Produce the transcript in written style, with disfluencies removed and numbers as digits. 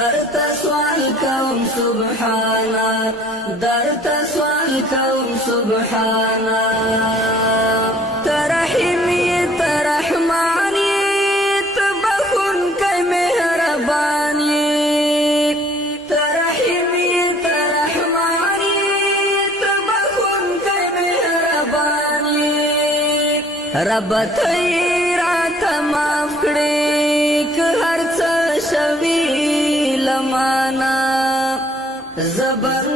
درته سوال کوم سبحانا درته سوال کوم سبحانا ته رحیم یې ته رحمان یې ته بخښونکی مهربان یې ته رحیم یې ته رحمان یې ته بخښونکی مهربان یې رب ته یې راته معاف کړې که هر څه شوي لمانا زبر